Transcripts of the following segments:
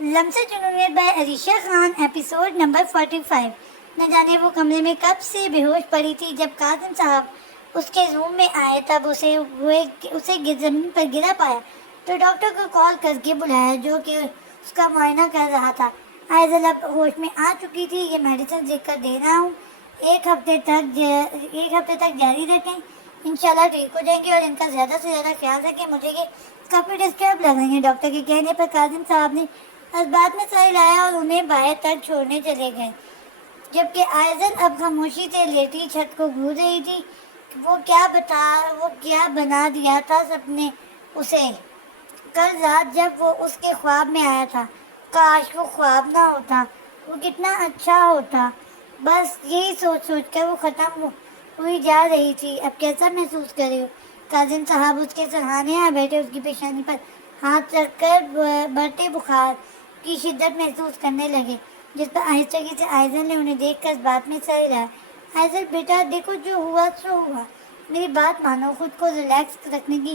لمسے جنونیت by عریشہ Khan, episode number 45۔ نہ جانے وہ کمرے میں کب سے بے ہوش پڑی تھی، جب کاظم صاحب اس کے روم میں آئے تب اسے زمین پر گرا پایا تو ڈاکٹر کو کال کر کے بلایا، جو کہ اس کا معائنہ کر رہا تھا۔ آئزل اب ہوش میں آ چکی تھی۔ یہ میڈیسن لکھ کر دے رہا ہوں، ایک ہفتے تک جاری رکھیں، انشاءاللہ ٹھیک ہو جائیں گے، اور ان کا زیادہ سے زیادہ خیال رکھیں، مجھے یہ کافی ڈسٹرب لگ رہی ہیں۔ ڈاکٹر کے کہنے پر کاظم صاحب نے اسباب میں ساری لایا اور انہیں باہر تک چھوڑنے چلے گئے، جبکہ آئزل اب خاموشی سے لیٹی چھت کو گھور رہی تھی۔ وہ کیا بنا دیا تھا سب نے اسے کل رات جب وہ اس کے خواب میں آیا تھا۔ کاش وہ خواب نہ ہوتا، وہ کتنا اچھا ہوتا۔ بس یہی سوچ کر وہ ختم ہوئی جا رہی تھی۔ اب کیسا محسوس کر رہی ہو؟ کاظم صاحب اس کے سرہانے آ بیٹھے، اس کی پیشانی پر ہاتھ رکھ کر بڑھتے بخار کی شدت محسوس کرنے لگے، جس پر آہستگی سے آئزل نے انہیں دیکھ کر اس بات میں سہ رہا۔ آئزل بیٹا دیکھو، جو ہوا سو ہوا، میری بات مانو، خود کو ریلیکس رکھنے کی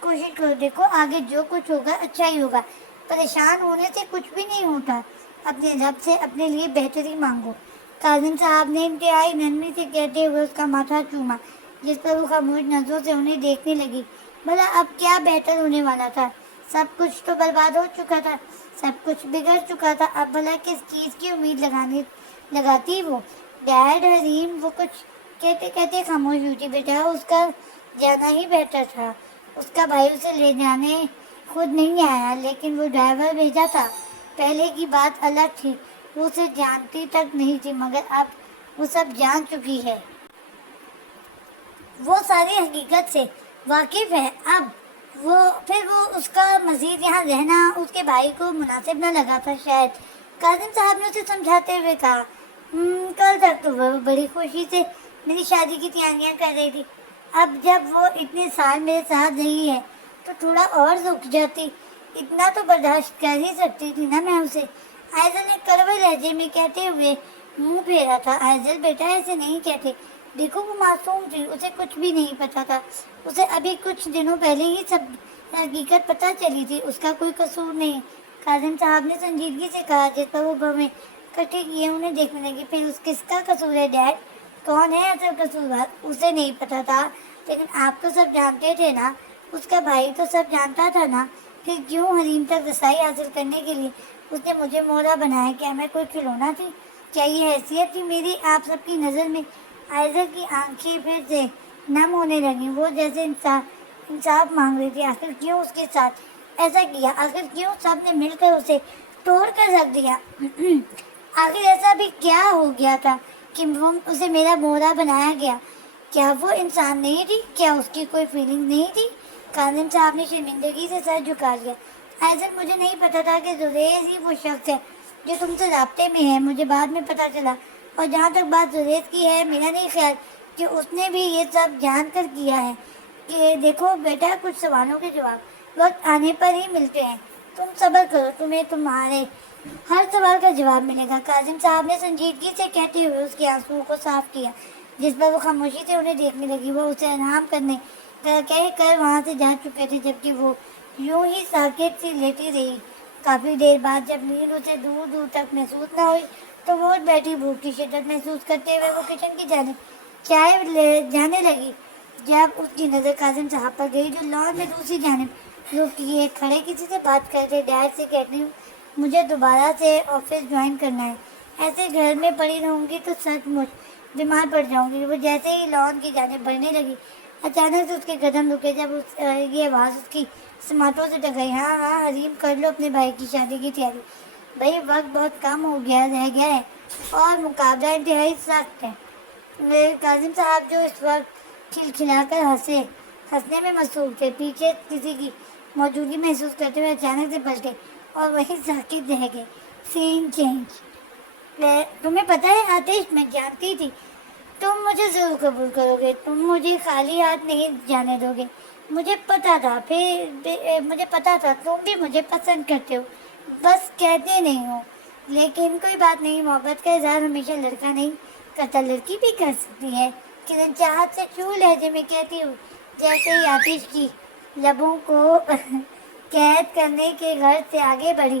کوشش کرو، دیکھو آگے جو کچھ ہوگا اچھا ہی ہوگا، پریشان ہونے سے کچھ بھی نہیں ہوتا، اپنے رب سے اپنے لیے بہتری مانگو۔ کاظم صاحب نے انتہائی نرمی سے کہتے ہوئے اس کا ماتھا چوما، جس پر وہ خاموش نظروں سے انہیں دیکھنے لگی۔ بھلا اب کیا بہتر ہونے والا تھا؟ سب کچھ تو برباد ہو چکا تھا، سب کچھ بگڑ چکا تھا، اب بھلا کس چیز کی امید لگاتی وہ؟ ڈیڈ حریم، وہ کچھ کہتے کہتے خاموش ہوئی۔ بیٹا اس کا جانا ہی بہتر تھا، اس کا بھائی اسے لے جانے خود نہیں آیا، لیکن وہ ڈرائیور بھیجا تھا۔ پہلے کی بات الگ تھی، وہ اسے جانتی تک نہیں تھی، مگر اب وہ سب جان چکی ہے، وہ ساری حقیقت سے واقف ہے۔ پھر وہ اس کا مزید یہاں رہنا اس کے بھائی کو مناسب نہ لگا تھا شاید۔ کاظم صاحب نے اسے سمجھاتے ہوئے کہا، کل تک تو وہ بڑی خوشی سے میری شادی کی تیاریاں کر رہی تھی، اب جب وہ اتنے سال میرے ساتھ رہی ہے تو تھوڑا اور رک جاتی، اتنا تو برداشت کر ہی سکتی تھی نا میں اسے۔ آئزل نے کڑوے لہجے میں کہتے ہوئے منہ پھیرا تھا۔ آئزل بیٹا ایسے نہیں کہتے، دیکھو وہ معصوم تھی، اسے کچھ بھی نہیں پتا تھا، اسے ابھی کچھ دنوں پہلے ہی سب حقیقت پتہ چلی تھی، اس کا کوئی قصور نہیں۔ کاظم صاحب نے سنجیدگی سے کہا، جس پر وہ بھویں کٹھے کیے انہیں دیکھنے لگی۔ پھر اس کس کا قصور ہے ڈیڈ؟ کون ہے اصل قصوروار؟ اسے نہیں پتا تھا، لیکن آپ تو سب جانتے تھے نا، اس کا بھائی تو سب جانتا تھا نا، پھر کیوں حریم تک رسائی حاصل کرنے کے لیے اس نے مجھے مورا بنایا؟ کیا میں کوئی کھلونا تھی؟ کیا یہ حیثیت تھی میری آپ سب کی نظر میں؟ آئزل کی آنکھیں پھر سے نم ہونے لگیں، وہ جیسے انصاف مانگ رہی تھی۔ آخر کیوں اس کے ساتھ ایسا کیا؟ آخر کیوں سب نے مل کر اسے توڑ کر رکھ دیا؟ آخر ایسا بھی کیا ہو گیا تھا کہ اسے میرا مورا بنایا گیا؟ کیا وہ انسان نہیں تھی؟ کیا اس کی کوئی فیلنگ نہیں تھی؟ کاظم صاحب نے شرمندگی سے سر جھکا لیا۔ آئزل مجھے نہیں پتا تھا کہ زریز ہی وہ شخص ہے جو تم سے رابطے میں ہے، مجھے بعد میں پتا چلا، اور جہاں تک بات زریز کی ہے، میرا نہیں خیال کہ اس نے بھی یہ سب جان کر کیا ہے۔ کہ دیکھو بیٹا، کچھ سوالوں کے جواب وقت آنے پر ہی ملتے ہیں، تم صبر کرو، تمہیں تمہارے ہر سوال کا جواب ملے گا۔ کاظم صاحب نے سنجیدگی سے کہتے ہوئے اس کے آنسوؤں کو صاف کیا، جس پر وہ خاموشی سے انہیں دیکھنے لگی۔ وہ اسے آرام کرنے کہہ کر وہاں سے جا چکے تھے، جبکہ وہ یوں ہی ساکت سی لیٹی رہی۔ کافی دیر بعد جب نیند اسے دور دور تک محسوس نہ ہوئی تو وہ اٹھ بیٹھی۔ بھوک کی شدت محسوس کرتے ہوئے وہ کچن کی جانب چائے جانے لگی، جب اس کی نظر کاظم صاحب پر گئی، جو لان میں دوسری جانب رک کیے کھڑے کسی سے بات کرتے۔ ڈیڈ سے کہتی ہوں مجھے دوبارہ سے آفس جوائن کرنا ہے، ایسے گھر میں پڑی رہوں گی تو سچ مچ بیمار پڑ جاؤں گی۔ وہ جیسے ہی لان کی جانب بڑھنے لگی، اچانک سے اس کے قدم رکے، جب یہ آواز اس کی سماعتوں سے ٹکرائی، ہاں ہاں حریم، کر لو اپنے بھائی کی شادی کی تیاری، بھائی وقت بہت کم رہ گیا ہے اور مقابلہ انتہائی سخت ہے۔ کاظم صاحب جو اس وقت کھلکھلا کر ہنسنے میں مصروف تھے، پیچھے کسی کی موجودگی محسوس کرتے ہوئے اچانک سے پلٹے اور وہیں ساکت رہ گئے۔ سین چینج۔ تمہیں پتہ ہے آتش، میں جانتی تھی تم مجھے ضرور قبول کرو گے، تم مجھے خالی ہاتھ نہیں جانے دو گے، مجھے پتا تھا، مجھے پتا تھا تم بھی مجھے پسند کرتے ہو، بس کہتے نہیں ہو۔ لیکن کوئی بات نہیں، محبت کا اظہار ہمیشہ لڑکا نہیں کرتا، لڑکی بھی کر سکتی ہے۔ کرن چاہت سے چھو لہجے میں کہتی ہوں، جیسے ہی آتش کی لبوں کو قید کرنے کے غرض سے آگے بڑھی۔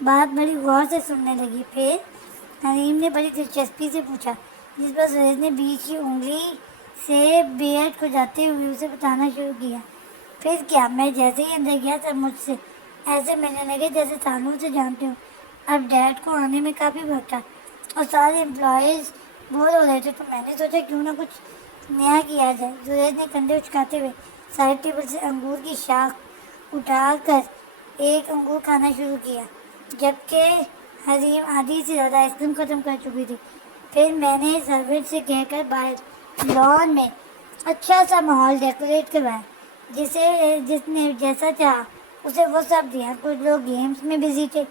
بات بڑی غور سے سننے لگی. پھر حریم نے بڑی دلچسپی سے پوچھا، جس پر زہیز نے بیچ کی انگلی سے بیئرڈ کو جاتے ہوئے اسے بتانا شروع کیا. پھر کیا؟ میں جیسے ہی اندر گیا تب مجھ سے ایسے ملنے لگے جیسے سالوں سے جانتے ہوں. اب ڈیڈ کو آنے میں کافی وقت تھا اور سارے امپلائیز بور ہو رہے تھے، تو میں نے سوچا کیوں نہ کچھ نیا کیا جائے. زہیز نے کندھے اچکاتے ہوئے سائڈ ٹیبل سے انگور کی شاخ اٹھا کر ایک انگور کھانا شروع کیا، جبکہ حریم آدھی سے زیادہ آئس کریم ختم کر چکی تھی. پھر میں نے سرونٹ سے کہہ کر باہر لان میں اچھا سا ماحول ڈیکوریٹ کروایا. جس نے جیسا چاہا اسے وہ سب دیا. کچھ لوگ گیمز میں بزی تھے،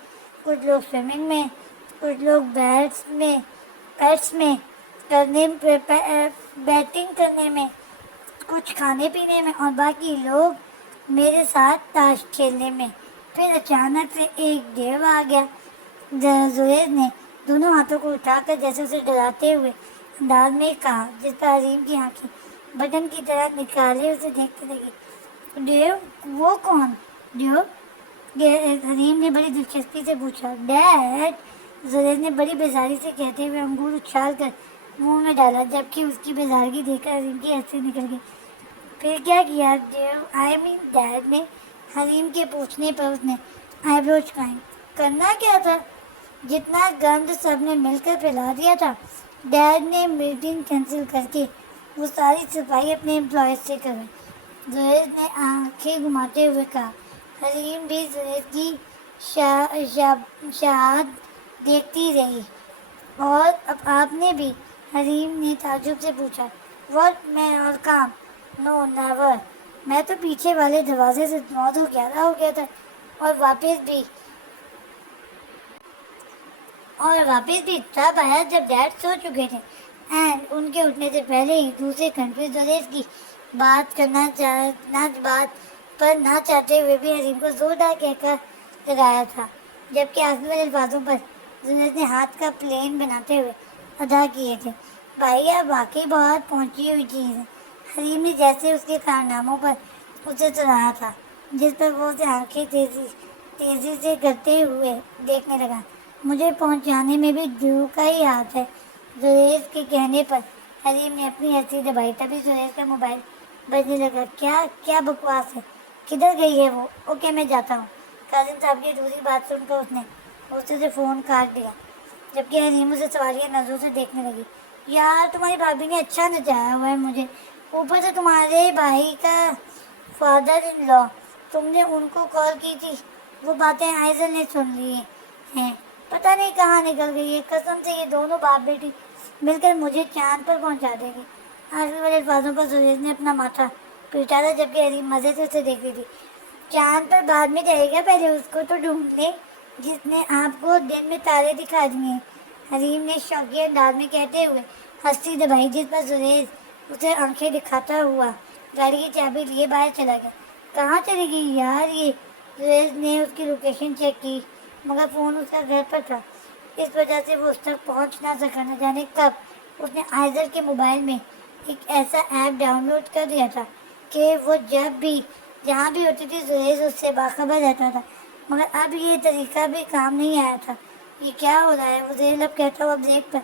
کچھ لوگ سوئمنگ میں، کچھ لوگ بیٹس میں بیٹنگ کرنے میں، کچھ کھانے پینے میں، اور باقی لوگ میرے ساتھ تاش کھیلنے میں. پھر اچانک سے ایک دیو آ گیا. زہیز نے دونوں ہاتھوں کو اٹھا کر جیسے اسے ڈراتے ہوئے انداز میں کہا، جس پر عظیم کی آنکھیں بٹن کی طرح نکالے اسے دیکھنے لگی. ڈیو؟ وہ کون؟ ڈیو؟ حریم نے بڑی دلچسپی سے پوچھا. ڈیڈ! زہیز نے بڑی بیزاری سے کہتے ہوئے انگور اچھال کر منہ میں ڈالا، جبکہ اس کی بیزارگی دیکھ کر حریم کی ہنسی نکل گئی. پھر کیا کیا ڈیڈ نے؟ حریم کے پوچھنے پر اس نے آئی برو چکائیں. کرنا کیا تھا؟ جتنا گند سب نے مل کر پھیلا دیا تھا. ڈیڈ نے میٹنگ کینسل کر کے وہ ساری صفائی اپنے امپلائیز سے کروائی. زہیز نے آنکھیں گھماتے ہوئے کہا. حریم بھی زہیز کی شہاد دیکھتی رہی. اور اب آپ نے بھی؟ حریم نے تعجب سے پوچھا. واٹ؟ میں اور کام؟ نو نیور. میں تو پیچھے والے دروازے سے 9:11 ہو گیا تھا اور واپس بھی تب آیا جب ڈیڈ سو چکے تھے، اینڈ ان کے اٹھنے سے پہلے ہی دوسرے کنفیوز زہیز کی بات پر نہ چاہتے ہوئے بھی حریم کو زوردار کہہ کر لگایا تھا، جبکہ آخری والے الفاظوں پر زہیز نے ہاتھ کا پلین بناتے ہوئے ادا کیے تھے. بھائی آپ واقعی بہت پہنچی ہوئی چیز ہے. حریم نے جیسے اس کے کارناموں پر اسے سراہا تھا، جس پر وہ اسے آنکھیں تیزی سے کرتے ہوئے دیکھنے لگا. مجھے پہنچانے میں بھی ڈیو کا ہی ہاتھ ہے. زہیز کے کہنے پر حریم نے اپنی ہنسی دبائی. تبھی زہیز کا موبائل بجنے لگا. کیا بکواس ہے؟ کدھر گئی ہے وہ؟ اوکے میں جاتا ہوں. کاظم صاحب کی دوسری بات سن کر اس نے غصے سے فون کاٹ دیا، جبکہ حریم اسے سوالیہ نظروں سے دیکھنے لگی. یار تمہاری بھابھی نے اچھا نچایا ہوا ہے مجھے، اوپر سے تمہارے بھائی کا فادر ان لا. تم نے ان کو کال کی تھی؟ وہ باتیں آئزل نے سن لی ہیں. پتہ نہیں کہاں نکل گئی ہے. قسم سے یہ دونوں باپ بیٹی مل کر مجھے چاند پر پہنچا دیں گے. آخری والے الفاظوں پر زہیز نے اپنا ماتھا پیٹا تھا، جبکہ حریم مزے سے اسے دیکھ رہی تھی. چاند پر بعد میں جائے گا، پہلے اس کو تو ڈھونڈ لیں جس نے آپ کو دن میں تارے دکھا دیے ہیں. حریم نے شوقیہ انداز میں کہتے ہوئے ہنسی دبائی، جس پر زہیز اسے آنکھیں دکھاتا ہوا گاڑی کی چابی لیے باہر چلا گیا. کہاں چلی گئی یار یہ؟ زہیز نے اس کی لوکیشن چیک کی، مگر فون اس کا گھر پر تھا. اس وجہ سے وہ اس تک پہنچ نہ سکا. نہ جانے کب اس نے آئزل کے موبائل میں ایک ایسا ایپ ڈاؤن لوڈ کر دیا تھا کہ وہ جب بھی جہاں بھی ہوتی تھی زہیز اس سے باخبر رہتا تھا. مگر اب یہ طریقہ بھی کام نہیں آیا تھا. یہ کیا ہو رہا ہے؟ وہ زہیز اب کہتا ہوا بریک پر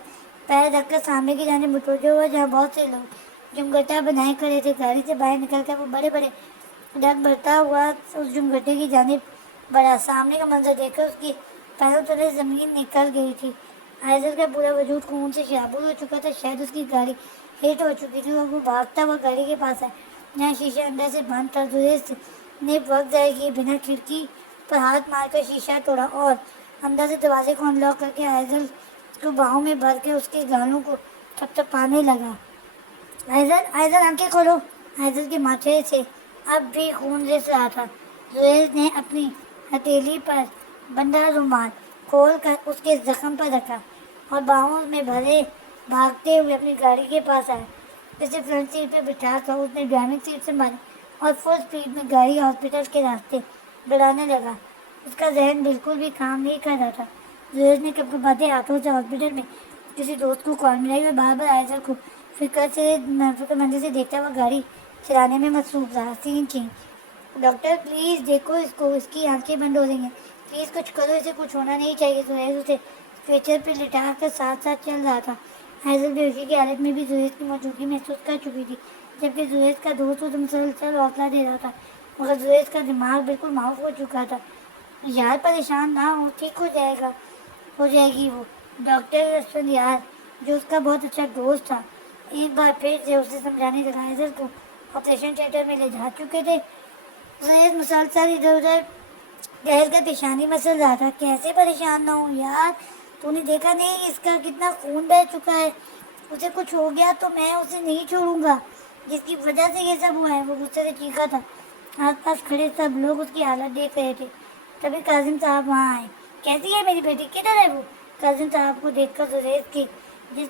پیر رکھ کر سامنے کی جانب متوجہ ہوا، جہاں بہت سے لوگ جمگٹا بنائے کھڑے تھے. گاڑی سے باہر نکل کر وہ بڑے ڈگ بھرتا ہوا اس جمگٹے کی جانب بڑھا. سامنے کا منظر دیکھ کر اس کی پیروں تلے زمین نکل گئی تھی. آئزل کا پورا وجود خون سے شرابور ہو چکا تھا. شاید اس کی گاڑی ہٹ ہو چکی تھی اور وہ بھاگتا ہوا گاڑی کے پاس آیا، جہاں شیشہ اندر سے بند تھا. زہیز نے وقت ضائع کیے بنا کھڑکی پر ہاتھ مار کر شیشہ توڑا اور اندر سے دروازے کو انلاک کر کے آئزل کو باہوں میں بھر کے اس کے گالوں کو تھپتھپانے لگا. آئزل آنکھیں کھولو. آئزل کے ماتھے سے اب بھی خون رس رہا تھا. زہیز نے اپنی ہتھیلی پر بندھا رومال کھول کر اس کے زخم پر رکھا اور باہوں میں بھرے بھاگتے ہوئے اپنی گاڑی کے پاس آیا. اسے فرنٹ سیٹ پر بٹھا کر اس نے ڈرائیونگ سیٹ سے ماری اور فل اسپیڈ میں گاڑی ہاسپٹل کے راستے بڑھانے لگا. اس کا ذہن بالکل بھی کام نہیں کر رہا تھا. زہیز نے کپکپاتے ہاتھوں سے ہاسپٹل میں کسی دوست کو کال ملائی اور بار بار آئزل کو فکر مندی سے دیکھتا ہوا گاڑی چلانے میں مصروف رہا. سین چینج. ڈاکٹر پلیز دیکھو اس کو، اس کی آنکھیں بند ہو رہی ہیں. پلیز کچھ کرو، اسے کچھ ہونا نہیں چاہیے۔ زہیز اسے اسٹریچر پہ لٹا کر ساتھ ساتھ چل رہا تھا۔ حائضل بے ہوشی کی حالت میں بھی زہیز کی موجودگی محسوس کر چکی تھی، جبکہ زہیز کا دوست اسے مسلسل حوصلہ دے رہا تھا، مگر زہیز کا دماغ بالکل معاف ہو چکا تھا۔ یار پریشان نہ ہو، ٹھیک ہو جائے گی وہ۔ ڈاکٹر اسفندیار جو اس کا بہت اچھا دوست تھا ایک بار پھر سے اسے سمجھانے لگا۔ حائضل کو آپریشن تھیٹر میں لے جا چکے تھے۔ زہیز مسلسل ادھر ادھر گہر کا پیشانی مسل رہا تھا۔ کیسے پریشان نہ ہوں یار، تو نے دیکھا نہیں اس کا کتنا خون بہہ چکا ہے؟ اسے کچھ ہو گیا تو میں اسے نہیں چھوڑوں گا، جس کی وجہ سے یہ سب ہوا ہے۔ وہ غصے سے چیخا تھا۔ آس پاس کھڑے سب لوگ اس کی حالت دیکھ رہے تھے۔ تبھی کاظم صاحب وہاں آئے۔ کیسی ہے میری بیٹی، کدھر ہے وہ؟ کاظم صاحب کو دیکھ کر زہیز جس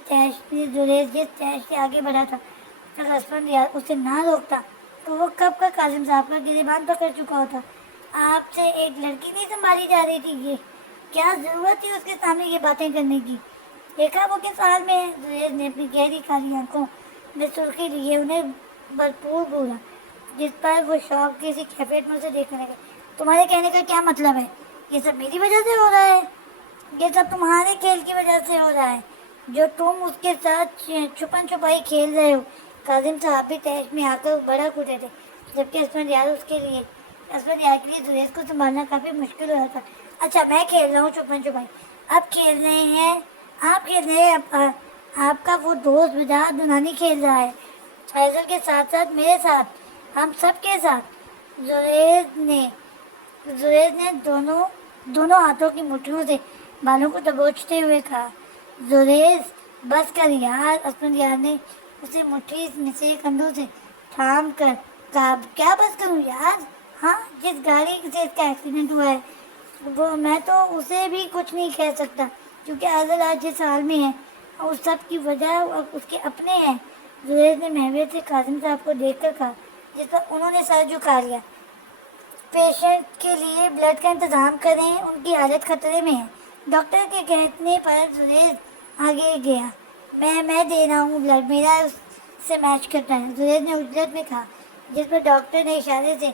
تیش سے آگے بڑھا تھا، اگر اسفندیار اسے نہ روکتا تو وہ کب کا کاظم صاحب کا گریبان پکڑ چکا ہوتا۔ آپ سے ایک لڑکی نہیں سنبھالی جا رہی تھی، یہ کیا ضرورت تھی اس کے سامنے یہ باتیں کرنے کی؟ دیکھا وہ کس حال میں ہے؟ زہیز نے اپنی گہری کالی آنکھوں میں سرخی لیے انہیں بھرپور بولا، جس پر وہ شوق کی سی کیفیت میں اسے دیکھنے لگے۔ تمہارے کہنے کا کیا مطلب ہے؟ یہ سب میری وجہ سے ہو رہا ہے؟ یہ سب تمہارے کھیل کی وجہ سے ہو رہا ہے جو تم اس کے ساتھ چھپن چھپائی کھیل رہے ہو۔ کاظم صاحب بھی تیش میں آ کر بڑک اٹھے تھے، جبکہ اسفندیار کے لیے زہیز کو سنبھالنا کافی مشکل ہو رہا تھا۔ اچھا میں کھیل رہا ہوں چھپن چھپائی، آپ کھیل رہے ہیں؟ آپ کا وہ دوست وجاہت دنانی کھیل رہا ہے حائضل کے ساتھ ساتھ میرے ساتھ، ہم سب کے ساتھ۔ زہیز نے دونوں ہاتھوں کی مٹھیوں سے بالوں کو دبوچتے ہوئے کہا۔ زہیز بس کر یار، اسفندیار نے اسے مٹھی میں سے کندھوں سے تھام کر کہا۔ کیا بس کروں یار؟ ہاں، جس گاڑی سے اس کا ایکسیڈنٹ ہوا ہے وہ میں تو اسے بھی کچھ نہیں کہہ سکتا، کیونکہ حائضل آج جس حال میں ہے اور اس سب کی وجہ اس کے اپنے ہیں۔ زہیز نے محویت سے کاظم صاحب کو دیکھ کر کہا، جس پر انہوں نے سر جھکا لیا۔ پیشنٹ کے لیے بلڈ کا انتظام کریں، ان کی حالت خطرے میں ہے۔ ڈاکٹر کے کہنے پر زہیز آگے گیا۔ میں دے رہا ہوں بلڈ، میرا اس سے میچ کرتا ہے، زہیز نے اجلت میں کہا، جس پر ڈاکٹر نے اشارے سے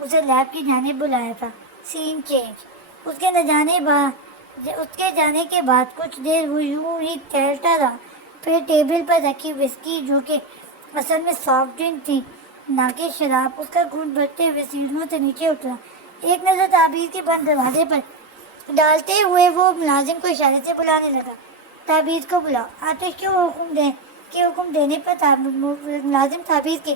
اسے لیب کی جانب بلایا تھا۔ سین چینج۔ اس کے جانے کے بعد کچھ دیر وہ یوں ہی ٹہلتا رہا، پھر ٹیبل پر رکھی وسکی جو کہ اصل میں سافٹ ڈرنک تھی، نہ کہ شراب، اس کا گھونٹ بھرتے ہوئے سیڑھیوں سے نیچے اترا۔ ایک نظر تعبیر کے بند دروازے پر ڈالتے ہوئے وہ ملازم کو اشارے سے بلانے لگا۔ تعبیر کو بلاؤ۔ آتش کے حکم دینے پر ملازم تعبیر کے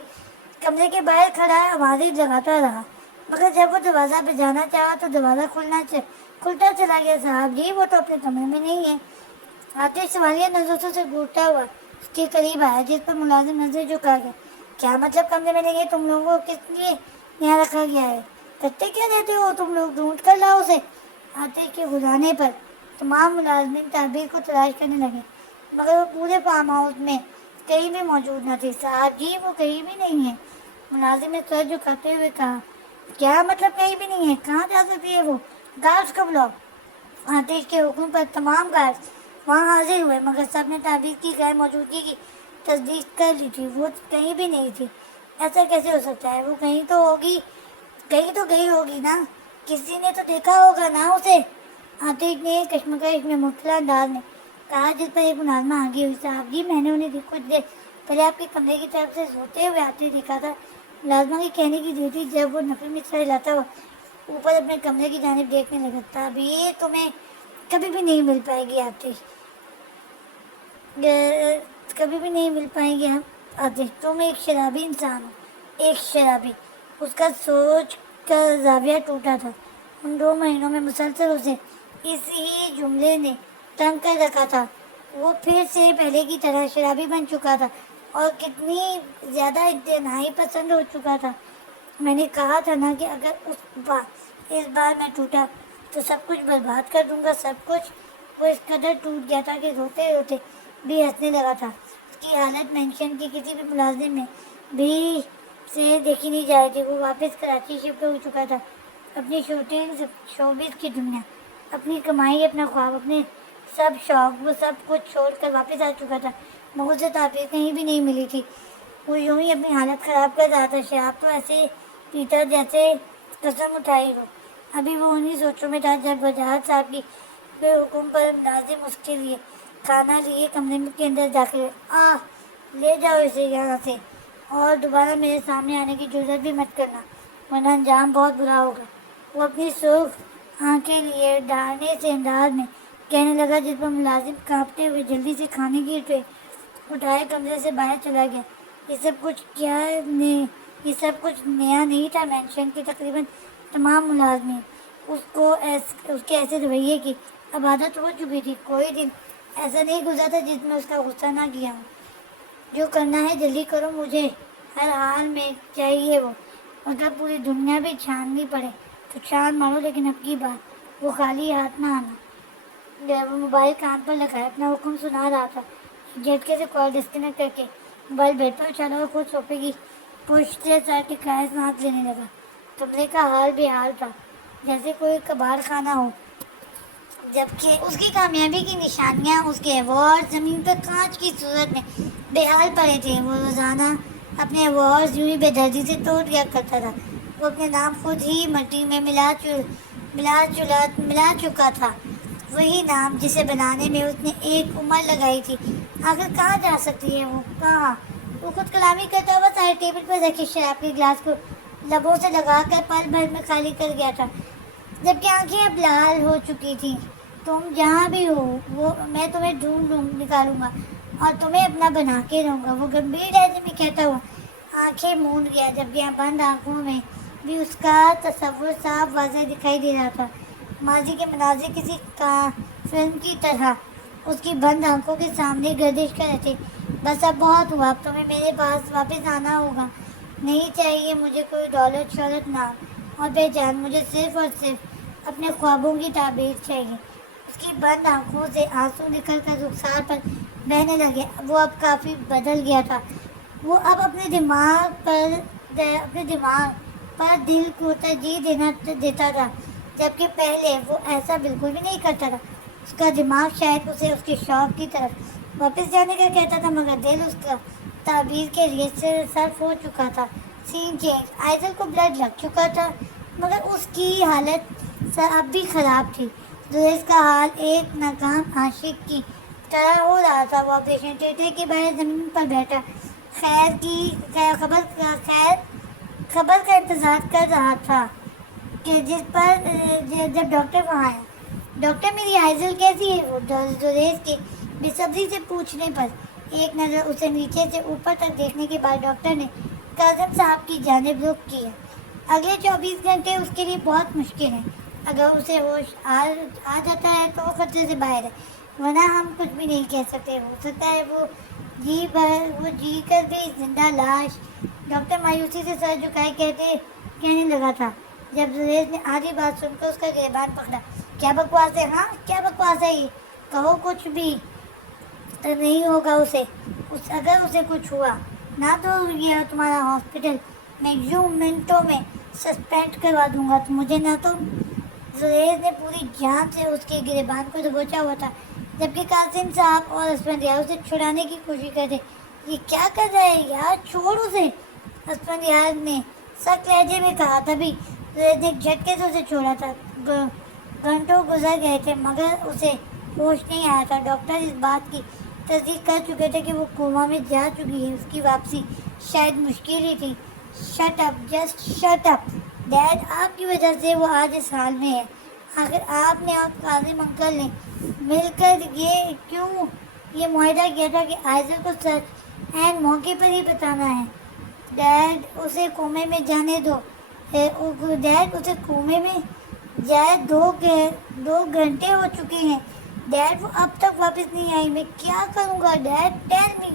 کمرے کے باہر کھڑا آوازیں لگاتا رہا، مگر جب وہ دروازہ بجانا چاہا تو دروازہ کھلتا چلا گیا۔ صاحب جی، وہ تو اپنے کمرے میں نہیں ہے۔ آتش سوالیہ نظروں سے گھورتا ہوا اس کے قریب آیا، جس پر ملازم نظر جھکا گیا۔ کیا مطلب کمرے میں نہیں ہے؟ تم لوگوں کو کس لیے یہاں رکھا گیا ہے؟ کرتے کیا رہتے ہو تم لوگ؟ ڈھونڈ کر لاؤ اسے۔ آتش کے بلانے پر تمام ملازمین تعبیر کو تلاش کرنے لگے، مگر وہ پورے فارم ہاؤس میں کہیں بھی موجود نہ تھی۔ صاحب جی، وہ کہیں بھی نہیں ہے، ملازم نے سر جھکاتے ہوئے کہا۔ کیا مطلب کہیں بھی نہیں ہے؟ کہاں جا سکتی ہے وہ؟ گارڈز کو بلاؤ۔ آتش کے حکم پر تمام گارڈز وہاں حاضر ہوئے، مگر سب نے تعبیر کی غیر موجودگی کی تصدیق کر لی تھی۔ وہ کہیں بھی نہیں تھی۔ ایسا کیسے ہو سکتا ہے؟ وہ کہیں تو گئی ہوگی نا، کسی نے تو دیکھا ہوگا نا اسے، آتش نے کشمکش میں مبتلا انداز میں کہا، جس پر ایک ملازمہ آگے ہوئی۔ صاحب جی، میں نے انہیں کچھ دیر پہلے آپ کے کمرے کی طرف سے سوتے ہوئے آتے دیکھا تھا۔ ملازمہ کی کہنے کی دیر تھی جب وہ نفی میں سر ہلاتا ہوا اوپر اپنے کمرے کی جانب دیکھنے لگا۔ تعبیر تمہیں کبھی بھی نہیں مل پائے گی آتش، کبھی بھی نہیں مل پائیں گے ہم آتش، تم ایک شرابی انسان ہو، ایک شرابی۔ اس کا سوچ کا زاویہ ٹوٹا تھا۔ ان 2 مہینوں میں مسلسل اسے اس ہی جملے نے تنگ کر رکھا تھا۔ وہ پھر سے پہلے کی طرح شرابی بن چکا تھا اور کتنی زیادہ انتہائی پسند ہو چکا تھا۔ میں نے کہا تھا نا کہ اگر اس بار میں ٹوٹا تو سب کچھ برباد کر دوں گا، سب کچھ۔ وہ اس قدر ٹوٹ گیا تھا کہ روتے روتے بھی ہنسنے لگا تھا۔ اس کی حالت مینشن کے کسی بھی ملازم میں بھی سے دیکھی نہیں جا رہی تھی۔ وہ واپس کراچی شفٹ ہو چکا تھا، اپنی شوٹنگ، شوبز کی دنیا، اپنی کمائی، اپنا خواب، اپنے سب شوق، وہ سب کچھ چھوڑ کر واپس آ چکا تھا، مگر اسے تعبیر کہیں بھی نہیں ملی تھی۔ وہ یوں ہی اپنی حالت خراب کر رہا تھا۔ شراب تو ایسے پیتا جیسے قسم اٹھائی ہو۔ ابھی وہ انہیں سوچوں میں تھا جب وجاہت صاحب کی بے حکم پر ناظم اس کے لیے کھانا لیے کمرے کے اندر داخل ہوئے۔ لے جاؤ اسے یہاں سے، اور دوبارہ میرے سامنے آنے کی جرات بھی مت کرنا، ورنہ انجام بہت برا ہوگا۔ وہ اپنی سرخ آنکھیں لیے ڈرانے سے انداز میں کہنے لگا، جس پر ملازم کانپتے ہوئے جلدی سے کھانے کی ٹرے اٹھائے کمرے سے باہر چلا گیا۔ یہ سب کچھ نیا نہیں تھا۔ مینشن کے تقریباً تمام ملازمین اس کے ایسے رویے کی اب عادت ہو چکی تھی۔ کوئی دن ایسا نہیں گزرا تھا جس میں اس کا غصہ نہ کیا ہوں۔ جو کرنا ہے جلدی کرو، مجھے ہر حال میں چاہیے وہ، اگر پوری دنیا بھی چھاننی پڑے تو چھان مارو، لیکن اب کی بات وہ خالی ہاتھ نہ آنا۔ وہ موبائل کان پر لگائے اپنا حکم سنا رہا تھا، جھٹکے سے کال ڈسکنیکٹ کر کے موبائل بیڈ پر اچھالا اور خود صوفے کی پشت سے سر ٹکائے سانس لینے لگا۔ کمرے کا حال بے حال تھا، جیسے کوئی کباڑ خانہ ہو، جبکہ اس کی کامیابی کی نشانیاں، اس کے ایوارڈ زمین پر کانچ کی صورت میں بے حال پڑے تھے۔ وہ روزانہ اپنے ایوارڈ یوں ہی بے دردی سے توڑ دیا کرتا تھا۔ وہ اپنے نام خود ہی مٹی میں ملا چکا تھا، وہی نام جسے بنانے میں اس نے ایک عمر لگائی تھی۔ آخر کہاں جا سکتی ہے وہ، کہاں؟ وہ خود کلامی کرتا ہوا سارے ٹیبل پر رکھے شراب کے گلاس کو لبوں سے لگا کر پل بھر میں خالی کر گیا تھا، جبکہ آنکھیں اب لال ہو چکی تھیں۔ تم جہاں بھی ہو، میں تمہیں ڈھونڈ نکالوں گا اور تمہیں اپنا بنا کے رہوں گا، وہ گمبھیر لہجے میں کہتا ہوا آنکھیں موند گیا، جبکہ بند آنکھوں میں بھی اس کا تصور صاف واضح دکھائی دے رہا تھا۔ ماضی کے مناظر کسی فلم کی طرح اس کی بند آنکھوں کے سامنے گردش کر رہے تھے۔ بس اب بہت ہوا، اب تمہیں میرے پاس واپس آنا ہوگا۔ نہیں چاہیے مجھے کوئی دولت، شہرت، نام اور پہچان، مجھے صرف اور صرف اپنے خوابوں کی تعبیر چاہیے۔ اس کی بند آنکھوں سے آنسو نکل کر رخسار پر بہنے لگے۔ وہ اب کافی بدل گیا تھا۔ وہ اب اپنے دماغ پر دل کو ترجیح دیتا تھا، جبکہ پہلے وہ ایسا بالکل بھی نہیں کرتا تھا۔ اس کا دماغ شاید اسے اس کے شوق کی طرف واپس جانے کا کہتا تھا، مگر دل اس کا تعبیر کے لیے صرف ہو چکا تھا۔ سین چینج، آئزل کو بلڈ لگ چکا تھا، مگر اس کی حالت اب بھی خراب تھی۔ زریز کا حال ایک ناکام عاشق کی طرح ہو رہا تھا۔ وہ آپریشن تھیٹر کے باہر زمین پر بیٹھا خبر کا انتظار کر رہا تھا کہ جب ڈاکٹر وہاں آیا۔ ڈاکٹر، میری آئزل کیسی ہے؟ وہ زریز کے بے صبری سے پوچھنے پر ایک نظر اسے نیچے سے اوپر تک دیکھنے کے بعد ڈاکٹر نے کاظم صاحب کی جانب رخ کیا۔ اگلے 24 گھنٹے اس کے لیے بہت مشکل ہیں۔ اگر اسے ہوش آ جاتا ہے تو وہ خطرے سے باہر ہے، ورنہ ہم کچھ بھی نہیں کہہ سکتے۔ ہو سکتا ہے وہ جی کر بھی زندہ لاش۔ ڈاکٹر مایوسی سے سر جھکائے کہنے لگا تھا، جب زریز نے آدھی بات سن کر اس کا گریبان پکڑا۔ کیا بکواس ہے؟ ہاں کیا بکواس ہے یہ؟ کہو، کچھ بھی نہیں ہوگا اسے۔ اگر اسے کچھ ہوا نہ تو یہ تمہارا ہاسپٹل میں یوں منٹوں میں سسپینڈ کروا دوں گا مجھے، نہ تو۔ زریز نے پوری جان سے اس کے گریبان کو دبوچا ہوا تھا، جبکہ قاسم صاحب اور اسفندیار اسے چھڑانے کی کوشش کرتے۔ یہ کیا کر رہا ہے یار، چھوڑ اسے، اسفندیار نے سخت لہجے میں کہا۔ تبھی زریز نے ایک جھٹکے سے اسے چھوڑا تھا۔ گھنٹوں گزر گئے تھے مگر اسے ہوش نہیں آیا تھا۔ ڈاکٹر اس بات کی تصدیق کر چکے تھے کہ وہ کوما میں جا چکی ہے، اس کی واپسی شاید مشکل ہی تھی۔ Shut up, just shut up dad, آپ کی وجہ سے وہ آج اس حال میں ہے۔ آخر آپ نے اور کاظم انکل نے مل کر یہ معاہدہ کیا تھا کہ آئزل کو سچ عین موقع پر ہی بتانا ہے۔ ڈیڈ، اسے کومے میں جانے دو۔ ڈیڈ، اسے کومے میں جائے 2 گھنٹے ہو چکے ہیں۔ ڈیڈ، وہ اب تک واپس نہیں آئی، میں کیا کروں گا ڈیڈ، ٹیل می۔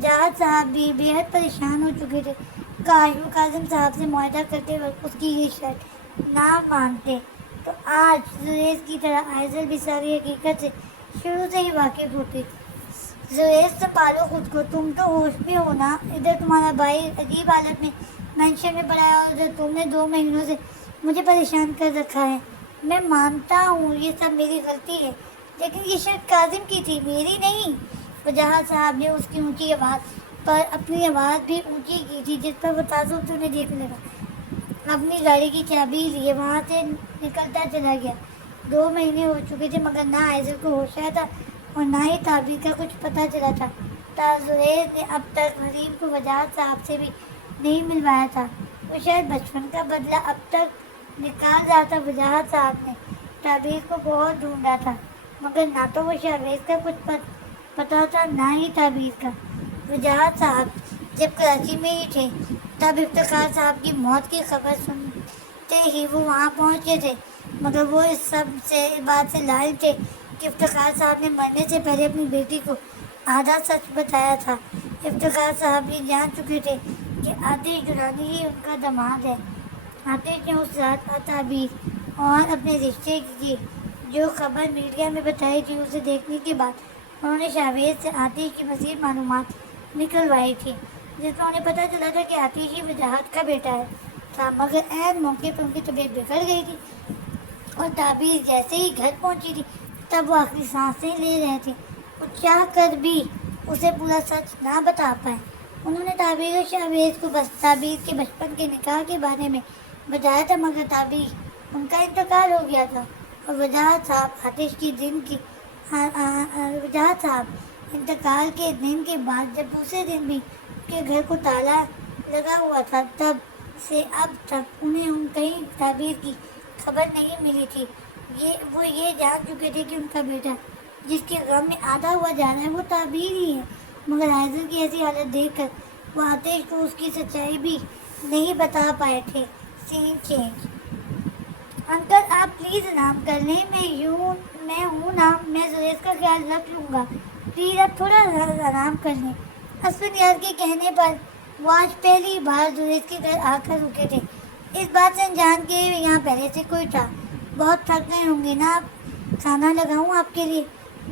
جہاد صاحب بھی بے حد پریشان ہو چکے تھے۔ کاش وہ کاظم صاحب سے معاہدہ کرتے وقت اس کی یہ شرط نہ مانتے تو آج زریز کی طرح آئزل بھی ساری حقیقت سے شروع سے ہی واقف ہوتی۔ زریز، سنبھالو خود کو، تم تو ہوش میں ہو نا؟ ادھر تمہارا بھائی عجیب حالت میں مینشن میں پڑا ہے اور ادھر تم نے 2 مہینوں سے مجھے پریشان کر رکھا ہے۔ میں مانتا ہوں یہ سب میری غلطی ہے، لیکن یہ شرط کاظم کی تھی، میری نہیں۔ وجاہت صاحب نے اس کی اونچی آواز پر اپنی آواز بھی اونچی کی تھی، جس پر وہ تعجب سے انہیں دیکھنے لگا۔ اپنی گاڑی کی چابی لیے وہاں سے نکلتا چلا گیا۔ 2 مہینے ہو چکے تھے مگر نہ عائضل کو ہوش آیا تھا اور نہ ہی تعبیر کا کچھ پتہ چلا تھا۔ زہیر نے اب تک حلیم کو وجاہت صاحب سے بھی نہیں ملوایا تھا۔ وہ شاید بچپن کا بدلہ اب تک نکال رہا تھا۔ وجاہت صاحب نے تعبیر کو بہت ڈھونڈا تھا مگر نہ تو وہ شاویز کا کچھ پتہ تھا نہ ہی تعبیر کا۔ وجاہت صاحب جب کراچی میں ہی تھے تب افتخار صاحب کی موت کی خبر سنتے ہی وہ وہاں پہنچے تھے مگر وہ اس بات سے لاعلم تھے کہ افتخار صاحب نے مرنے سے پہلے اپنی بیٹی کو آدھا سچ بتایا تھا۔ افتخار صاحب یہ جان چکے تھے کہ آتش درانی ہی ان کا داماد ہے۔ آتش نے اس رات تعبیر اور اپنے رشتے کی جو خبر میڈیا میں بتائی تھی اسے دیکھنے کے بعد انہوں نے شاویز سے آتش کی مزید معلومات نکلوائی تھی جس میں انہیں پتہ چلا تھا کہ آتش ہی وجاہت کا بیٹا تھا مگر عین موقع پر ان کی طبیعت بگڑ گئی تھی اور تعبیر جیسے ہی گھر پہنچی تھی تب وہ آخری سانسیں لے رہے تھے۔ وہ چاہ کر بھی اسے پورا سچ نہ بتا پائے۔ انہوں نے تعبیر اور شاویز کو بس تعبیر کے بچپن کے نکاح کے بارے میں بتایا تھا مگر تعبیر ان کا انتقال ہو گیا تھا اور وجاہت صاحب وجاہت صاحب انتقال کے دن کے بعد جب دوسرے دن بھی کے گھر کو تالا لگا ہوا تھا تب سے اب تک انہیں کہیں تعبیر کی خبر نہیں ملی تھی۔ وہ یہ جان چکے تھے کہ ان کا بیٹا جس کے غم میں آدھا ہوا جا رہا ہے وہ تعبیر ہی ہے مگر عائضل کی ایسی حالت دیکھ کر وہ آتش کو اس کی سچائی بھی نہیں بتا پائے تھے۔ سین چینج۔ انکل آپ پلیز آرام کر لیں، میں ہوں نا، میں زریز کا خیال رکھ لوں گا، پلیز آپ تھوڑا آرام کر لیں۔ اسفن نیاز کے کہنے پر وہ آج پہلی بار زریز کے گھر آ کر رکے تھے۔ اس بات سے انجان کے یہاں پہلے سے کوئی تھا۔ بہت تھک گئے ہوں گے نا آپ، کھانا لگاؤں آپ کے لیے؟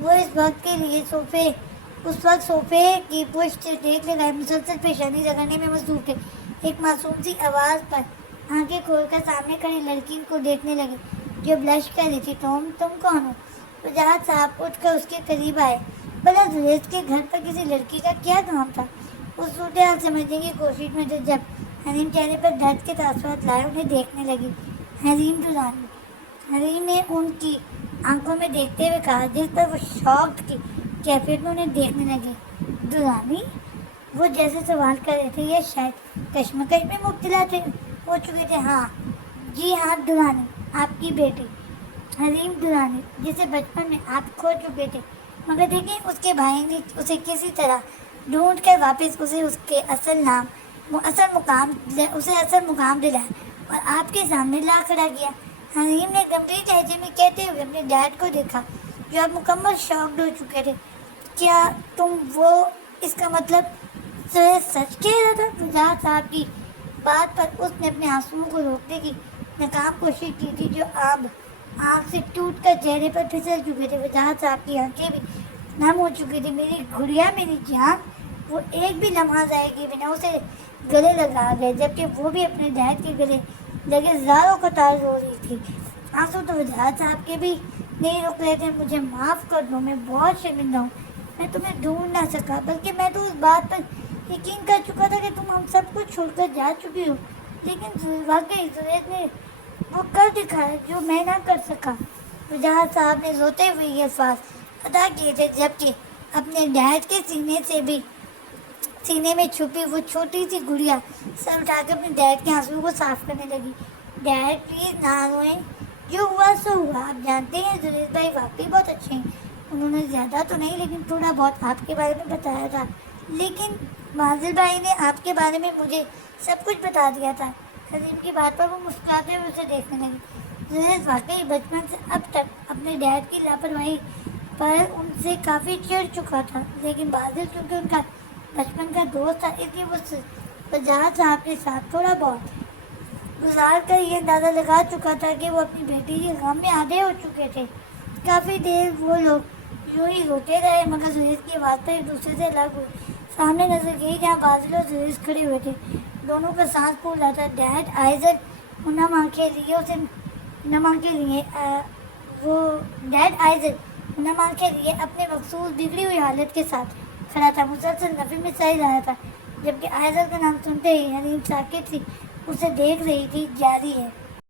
وہ اس وقت صوفے کی پشت ٹیک لگائے مسلسل پیشانی رگڑنے میں مصروف تھے۔ ایک معصوم سی آواز پر آنکھیں کھول کر سامنے کھڑی لڑکی کو دیکھنے لگے جو بلش کر رہی تھی۔ تم کون ہو؟ وجاہت صاحب اٹھ کر اس کے قریب آئے۔ بھلا زریز کے گھر پر کسی لڑکی کا کیا کام تھا؟ اس صورتحال سمجھنے کی کوشش میں جب حلیم چہرے پر درد کے تاثرات لائے انہیں دیکھنے لگی۔ حلیم درانی، حلیم نے ان کی آنکھوں میں دیکھتے ہوئے کہا جس پر وہ شاکڈ کی کیفیت میں انہیں دیکھنے لگی۔ درانی؟ وہ جیسے سوال کر رہے تھے یا شاید کشمکش میں مبتلا ہو چکے تھے۔ ہاں جی ہاں، درانی آپ کی بیٹی حلیم درانی جسے بچپن میں آپ کھو چکے تھے مگر دیکھیں اس کے بھائی نے اسے کسی طرح ڈھونڈ کر واپس اسے اس کے اصل مقام دلایا اور آپ کے سامنے لا کھڑا کیا۔ حلیم نے گمبھیر لہجے میں کہتے ہوئے اپنے ڈیڈ کو دیکھا جو اب مکمل شاکڈ ہو چکے تھے۔ کیا تم وہ اس کا مطلب سچ کہہ رہا تھا؟ وجاہت صاحب کی بات پر اس نے اپنے آنسوؤں کو روکنے کی ناکام کوشش کی تھی جو اب آنکھ سے ٹوٹ کر چہرے پر پھسل چکے تھے۔ وجاہت صاحب کی آنکھیں بھی نم ہو چکی تھی۔ میری گڑیا، میری جان، وہ ایک بھی لمحہ ضائع کیے بنا اسے گلے لگا گئے جبکہ وہ بھی اپنے ڈیڈ کے گلے لگے زاروں قطار رو رہی تھی۔ آنسو تو وجاہت صاحب کے بھی نہیں رک رہے تھے۔ مجھے معاف کر دو، میں بہت شرمندہ ہوں، میں تمہیں ڈھونڈ نہ سکا بلکہ میں تو اس بات پر یقین کر چکا تھا کہ تم ہم سب کچھ چھوڑ کر جا چکی ہو، لیکن واقعی زریز نے وہ کر دکھایا جو میں نہ کر سکا۔ وجاہت صاحب نے روتے ہوئے یہ الفاظ ادا کیے تھے جبکہ اپنے ڈیڈ کے سینے میں چھپی وہ چھوٹی سی گڑیا سر اٹھا کر اپنے ڈیڈ کے آنسوؤں کو صاف کرنے لگی۔ ڈیڈ پلیز نہ روئیں، جو ہوا سو ہوا۔ آپ جانتے ہیں زریز بھائی واقعی بہت اچھے ہیں، انہوں نے زیادہ تو نہیں لیکن تھوڑا بہت آپ کے بارے میں بتایا تھا، لیکن ماضر بھائی نے آپ کے بارے میں مجھے سب کچھ بتا دیا تھا۔ حلیم کی بات پر وہ مسکراتے ہوئے اسے دیکھنے لگی۔ زریز واقعی بچپن سے اب تک اپنے ڈیڈ کی لاپرواہی پر ان سے کافی چڑ چکا تھا، لیکن بازل چونکہ ان کا بچپن کا دوست تھا اس لیے وہ وجاہت صاحب کے ساتھ تھوڑا بہت گزار کر یہ اندازہ لگا چکا تھا کہ وہ اپنی بیٹی کے غم میں آدھے ہو چکے تھے۔ کافی دیر وہ لوگ یوں ہی روتے رہے مگر زریز کی آواز پر ایک دوسرے سے الگ ہوئے۔ سامنے نظر گئی جہاں بازل اور زریز کھڑے ہوئے تھے، دونوں کا سانس پھول رہا تھا۔ ڈیڈ عائضل نم آنکھیں لیے اپنے مخصوص بگڑی ہوئی حالت کے ساتھ کھڑا تھا، مسلسل نفی میں سہ رہا تھا، جبکہ عائضل کا نام سنتے ہی حلیم ساکت سی اسے دیکھ رہی تھی، جاری ہے۔